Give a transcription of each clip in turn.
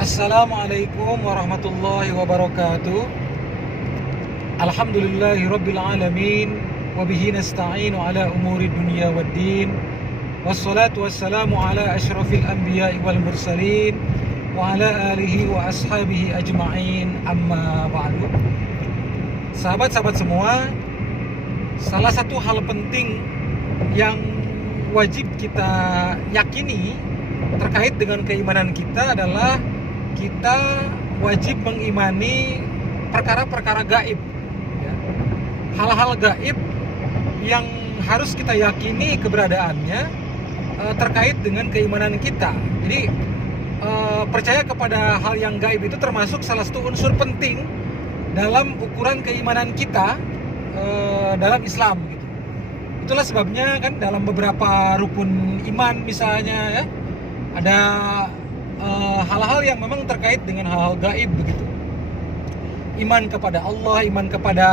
Assalamualaikum warahmatullahi wabarakatuh. Alhamdulillahi rabbil alamin. Wabihi nasta'inu ala umuri dunia waddin. Wassalatu wassalamu ala ashrafil anbiya'i wal mursalin wa ala alihi wa ashabihi ajma'in, amma ba'du. Sahabat-sahabat semua, salah satu hal penting yang wajib kita yakini terkait dengan keimanan kita adalah kita wajib mengimani perkara-perkara gaib, ya. Hal-hal gaib yang harus kita yakini keberadaannya terkait dengan keimanan kita. Jadi percaya kepada hal yang gaib itu termasuk salah satu unsur penting dalam ukuran keimanan kita dalam Islam, gitu. Itulah sebabnya kan dalam beberapa rukun iman misalnya, ya, ada hal-hal yang memang terkait dengan hal-hal gaib begitu. Iman kepada Allah, iman kepada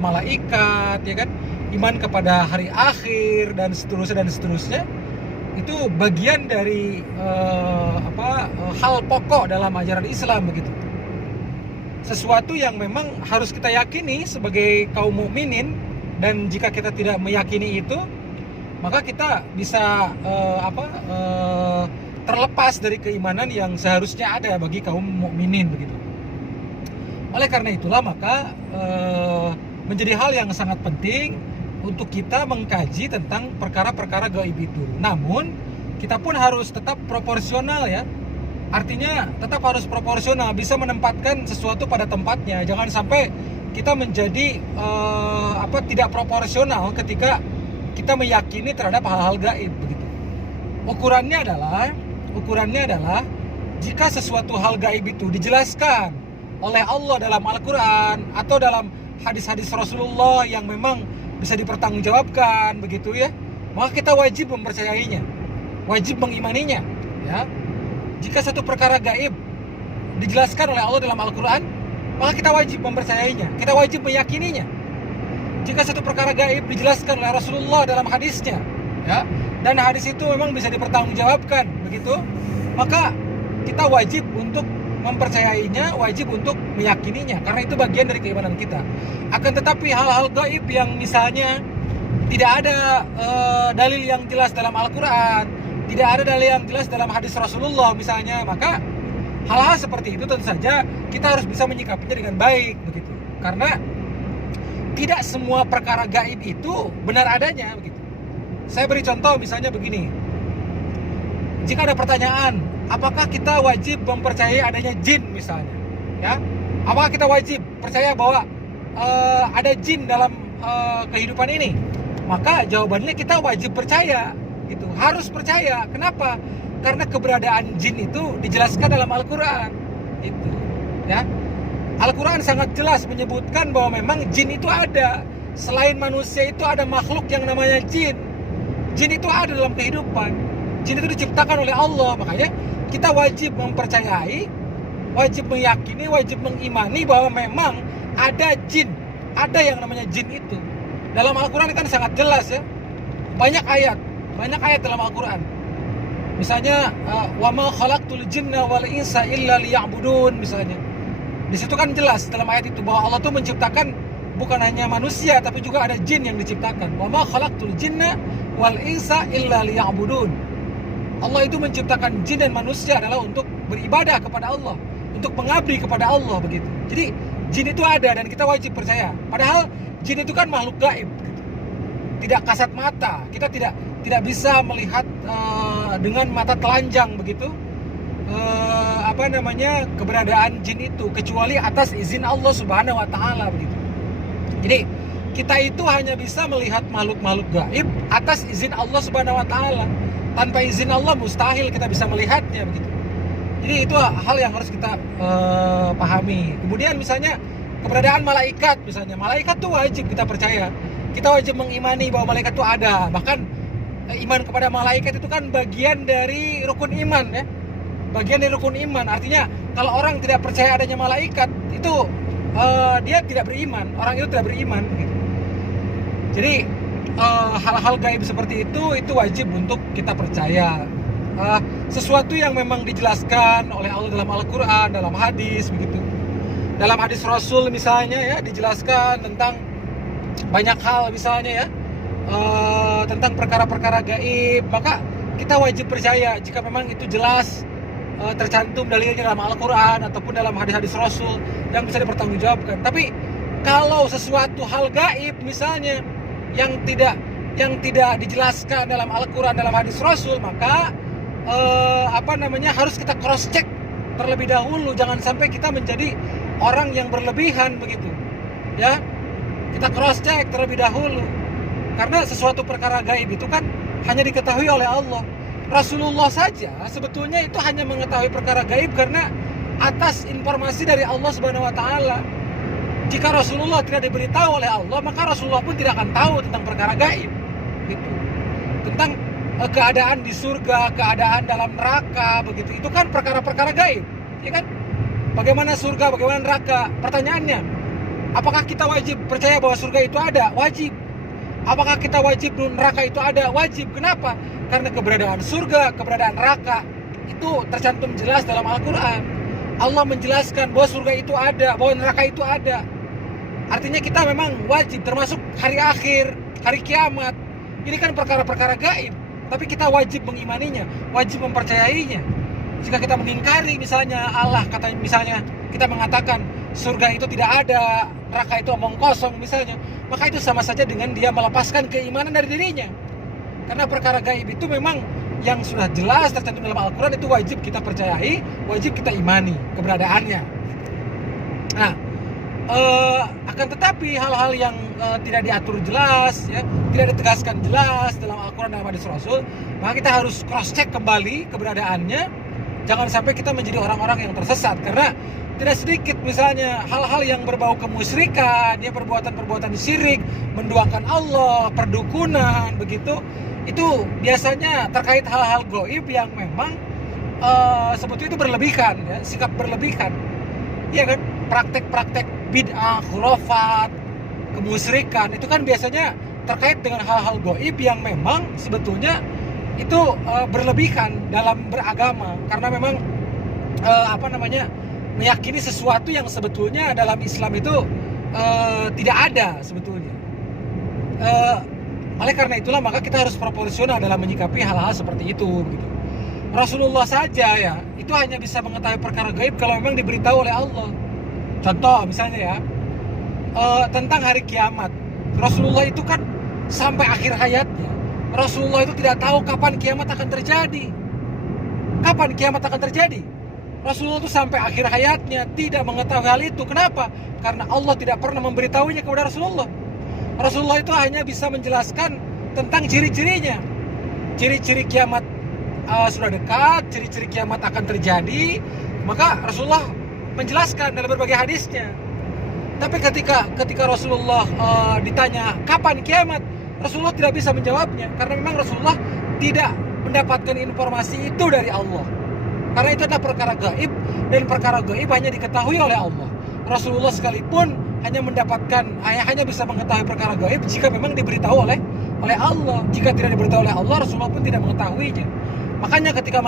malaikat, ya kan? Iman kepada hari akhir dan seterusnya. Itu bagian dari hal pokok dalam ajaran Islam begitu. Sesuatu yang memang harus kita yakini sebagai kaum mukminin, dan jika kita tidak meyakini itu, maka kita bisa terlepas dari keimanan yang seharusnya ada bagi kaum mukminin begitu. Oleh karena itulah maka menjadi hal yang sangat penting untuk kita mengkaji tentang perkara-perkara gaib itu. Namun kita pun harus tetap proporsional, ya. Artinya tetap harus proporsional, bisa menempatkan sesuatu pada tempatnya. Jangan sampai kita menjadi tidak proporsional ketika kita meyakini terhadap hal-hal gaib begitu. Ukurannya adalah jika sesuatu hal gaib itu dijelaskan oleh Allah dalam Al-Quran atau dalam hadis-hadis Rasulullah yang memang bisa dipertanggungjawabkan begitu, ya, maka kita wajib mempercayainya, wajib mengimaninya, ya. Jika satu perkara gaib dijelaskan oleh Allah dalam Al-Quran, maka kita wajib mempercayainya, kita wajib meyakininya. Jika satu perkara gaib dijelaskan oleh Rasulullah dalam hadisnya, ya, dan hadis itu memang bisa dipertanggungjawabkan begitu, maka kita wajib untuk mempercayainya, wajib untuk meyakininya, karena itu bagian dari keimanan kita. Akan tetapi hal-hal gaib yang misalnya tidak ada dalil yang jelas dalam Al-Quran, tidak ada dalil yang jelas dalam hadis Rasulullah misalnya, maka hal-hal seperti itu tentu saja kita harus bisa menyikapinya dengan baik begitu. Karena tidak semua perkara gaib itu benar adanya begitu. Saya beri contoh misalnya begini. Jika ada pertanyaan, apakah kita wajib mempercayai adanya jin misalnya, ya? Apakah kita wajib percaya bahwa ada jin dalam kehidupan ini? Maka jawabannya kita wajib percaya, gitu. Harus percaya. Kenapa? Karena keberadaan jin itu dijelaskan dalam Al-Quran, itu, ya. Al-Quran sangat jelas menyebutkan bahwa memang jin itu ada. Selain manusia itu ada makhluk yang namanya jin. Jin itu ada dalam kehidupan. Jin itu diciptakan oleh Allah. Makanya kita wajib mempercayai, wajib meyakini, wajib mengimani bahwa memang ada jin, ada yang namanya jin itu. Dalam Al-Quran kan sangat jelas, ya. Banyak ayat dalam Al-Quran. Misalnya wa ma khalaqtul jinna wal insa illa liya'budun misalnya. Di situ kan jelas dalam ayat itu bahwa Allah tuh menciptakan bukan hanya manusia tapi juga ada jin yang diciptakan. Wa ma khalaqtul jinna wal insa illa liya'budun. Allah itu menciptakan jin dan manusia adalah untuk beribadah kepada Allah, untuk mengabdi kepada Allah begitu. Jadi jin itu ada dan kita wajib percaya. Padahal jin itu kan makhluk gaib, gitu. Tidak kasat mata. Kita tidak bisa melihat dengan mata telanjang begitu keberadaan jin itu, kecuali atas izin Allah Subhanahu wa taala begitu. Jadi kita itu hanya bisa melihat makhluk-makhluk gaib atas izin Allah Subhanahu wa taala. Tanpa izin Allah mustahil kita bisa melihatnya begitu. Jadi itu hal yang harus kita pahami. Kemudian misalnya keberadaan malaikat misalnya. Malaikat tuh wajib kita percaya. Kita wajib mengimani bahwa malaikat itu ada. Bahkan iman kepada malaikat itu kan bagian dari rukun iman, ya. Bagian dari rukun iman. Artinya kalau orang tidak percaya adanya malaikat, itu dia tidak beriman. Orang itu tidak beriman gitu. Jadi hal-hal gaib seperti itu wajib untuk kita percaya. sesuatu yang memang dijelaskan oleh Allah dalam Al-Quran, dalam hadis begitu. Dalam hadis Rasul misalnya ya, dijelaskan tentang banyak hal misalnya ya, tentang perkara-perkara gaib, maka kita wajib percaya jika memang itu jelas tercantum dalilnya dalam Al-Quran ataupun dalam hadis-hadis Rasul yang bisa dipertanggungjawabkan. Tapi kalau sesuatu hal gaib misalnya yang tidak dijelaskan dalam Al-Quran, dalam hadis Rasul, maka harus kita cross check terlebih dahulu. Jangan sampai kita menjadi orang yang berlebihan begitu ya. Kita cross check terlebih dahulu, karena sesuatu perkara gaib itu kan hanya diketahui oleh Allah. Rasulullah saja sebetulnya itu hanya mengetahui perkara gaib karena atas informasi dari Allah Subhanahu wa taala. Jika Rasulullah tidak diberitahu oleh Allah, maka Rasulullah pun tidak akan tahu tentang perkara gaib gitu. Tentang keadaan di surga, keadaan dalam neraka begitu. Itu kan perkara-perkara gaib, ya kan? Bagaimana surga, bagaimana neraka? Pertanyaannya, apakah kita wajib percaya bahwa surga itu ada? Wajib. Apakah kita wajib neraka itu ada? Wajib. Kenapa? Karena keberadaan surga, keberadaan neraka itu tercantum jelas dalam Al-Quran. Allah menjelaskan bahwa surga itu ada, bahwa neraka itu ada. Artinya kita memang wajib, termasuk hari akhir, hari kiamat. Ini kan perkara-perkara gaib, tapi kita wajib mengimaninya, wajib mempercayainya. Jika kita mengingkari misalnya Allah, katanya misalnya kita mengatakan surga itu tidak ada, neraka itu omong kosong misalnya, maka itu sama saja dengan dia melepaskan keimanan dari dirinya. Karena perkara gaib itu memang yang sudah jelas tercantum dalam Al-Quran itu wajib kita percayai, wajib kita imani keberadaannya. Nah, akan tetapi hal-hal yang tidak diatur jelas, ya, tidak ditegaskan jelas dalam Al-Quran dan hadis Rasul, maka kita harus cross check kembali keberadaannya. Jangan sampai kita menjadi orang-orang yang tersesat, karena tidak sedikit misalnya hal-hal yang berbau kemusyrikan, ya, perbuatan-perbuatan syirik, menduakan Allah, perdukunan begitu. Itu biasanya terkait hal-hal gaib yang memang sebetulnya itu berlebihan, ya, sikap berlebihan. Ya kan, praktek-praktek bid'ah, khurafat, kemusyrikan itu kan biasanya terkait dengan hal-hal gaib yang memang sebetulnya itu berlebihan dalam beragama, karena memang meyakini sesuatu yang sebetulnya dalam Islam itu tidak ada sebetulnya. Oleh karena itulah maka kita harus proporsional dalam menyikapi hal-hal seperti itu begitu. Rasulullah saja ya itu hanya bisa mengetahui perkara gaib kalau memang diberitahu oleh Allah. Contoh misalnya ya, tentang hari kiamat, Rasulullah itu kan sampai akhir hayatnya Rasulullah itu tidak tahu kapan kiamat akan terjadi. Kapan kiamat akan terjadi? Rasulullah itu sampai akhir hayatnya tidak mengetahui hal itu. Kenapa? Karena Allah tidak pernah memberitahunya kepada Rasulullah. Rasulullah itu hanya bisa menjelaskan tentang ciri-cirinya. Ciri-ciri kiamat sudah dekat, ciri-ciri kiamat akan terjadi. Maka Rasulullah menjelaskan dalam berbagai hadisnya. Tapi ketika Rasulullah ditanya kapan kiamat, Rasulullah tidak bisa menjawabnya, karena memang Rasulullah tidak mendapatkan informasi itu dari Allah. Karena itu adalah perkara gaib, dan perkara gaib hanya diketahui oleh Allah. Rasulullah sekalipun hanya bisa mengetahui perkara gaib jika memang diberitahu oleh Allah. Jika tidak diberitahu oleh Allah, Rasulullah pun tidak mengetahuinya. Makanya ketika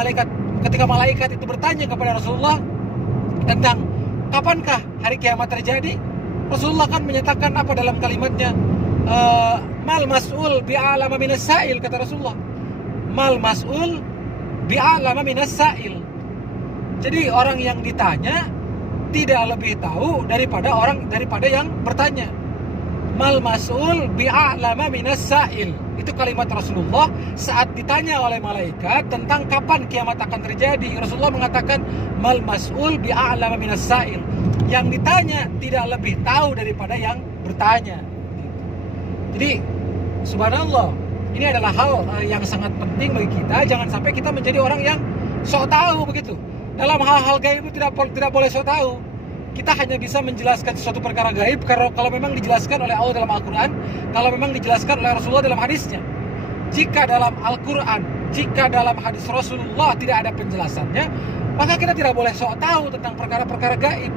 malaikat itu bertanya kepada Rasulullah tentang kapankah hari kiamat terjadi, Rasulullah kan menyatakan apa dalam kalimatnya? Mal mas'ul bi'alama minas sa'il, kata Rasulullah. Mal mas'ul bi'alama minas sa'il. Jadi orang yang ditanya tidak lebih tahu daripada yang bertanya. Mal mas'ul bi'alama minas sa'il. Itu kalimat Rasulullah saat ditanya oleh malaikat tentang kapan kiamat akan terjadi. Rasulullah mengatakan mal mas'ul bi'alama minas sa'il. Yang ditanya tidak lebih tahu daripada yang bertanya. Jadi subhanallah, ini adalah hal yang sangat penting bagi kita. Jangan sampai kita menjadi orang yang sok tahu begitu. Dalam hal-hal gaib itu tidak boleh sok tahu. Kita hanya bisa menjelaskan sesuatu perkara gaib kalau memang dijelaskan oleh Allah dalam Al-Quran, kalau memang dijelaskan oleh Rasulullah dalam hadisnya. Jika dalam Al-Quran, jika dalam hadis Rasulullah tidak ada penjelasannya, maka kita tidak boleh sok tahu tentang perkara-perkara gaib.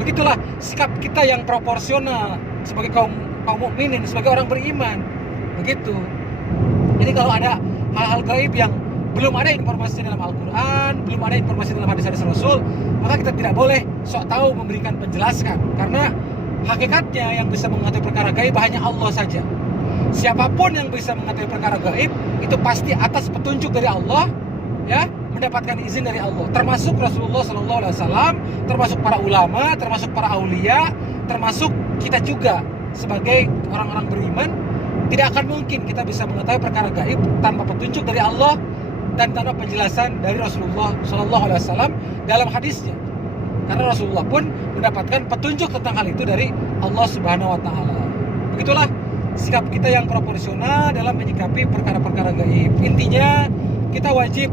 Begitulah sikap kita yang proporsional sebagai kaum mukminin, sebagai orang beriman. Begitu. Jadi kalau ada hal-hal gaib yang belum ada informasi dalam Al-Quran, belum ada informasi dalam hadis-hadis Rasul, maka kita tidak boleh sok tahu memberikan penjelasan. Karena hakikatnya yang bisa mengetahui perkara gaib hanya Allah saja. Siapapun yang bisa mengetahui perkara gaib itu pasti atas petunjuk dari Allah, ya, mendapatkan izin dari Allah. Termasuk Rasulullah SAW, termasuk para ulama, termasuk para aulia, termasuk kita juga sebagai orang-orang beriman. Tidak akan mungkin kita bisa mengetahui perkara gaib tanpa petunjuk dari Allah dan tanpa penjelasan dari Rasulullah SAW dalam hadisnya. Karena Rasulullah pun mendapatkan petunjuk tentang hal itu dari Allah Subhanahu Wa Taala. Begitulah sikap kita yang proporsional dalam menyikapi perkara-perkara gaib. Intinya kita wajib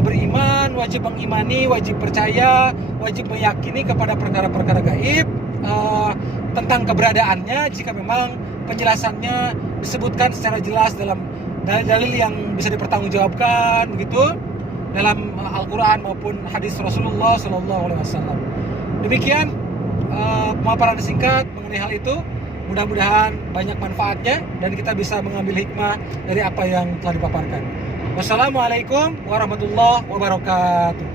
beriman, wajib mengimani, wajib percaya, wajib meyakini kepada perkara-perkara gaib, tentang keberadaannya jika memang penjelasannya disebutkan secara jelas dalam dalil-dalil yang bisa dipertanggungjawabkan begitu dalam Al-Quran maupun hadis Rasulullah SAW. Demikian pemaparan singkat mengenai hal itu. Mudah-mudahan banyak manfaatnya dan kita bisa mengambil hikmah dari apa yang telah dipaparkan. Wassalamualaikum warahmatullahi wabarakatuh.